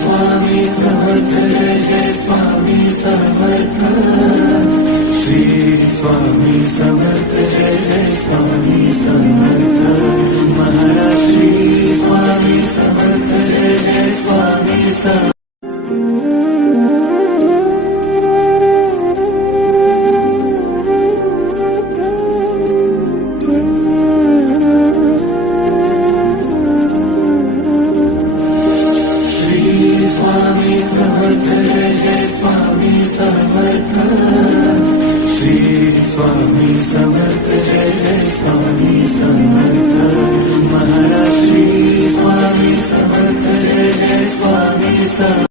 Swami Samarth Jai Jai Swami Samarth. Shri Swami Samarth Jai Jai Swami Samarth. Maharaj Shri Swami Samarth Jai Jai Swami Samarth. Swami Samarth Jai Jai Swami Samarth. Shri Swami Samarth Jai Jai Swami Samarth. Maharaj Shri Swami Samarth Jai Jai Swami Samarth.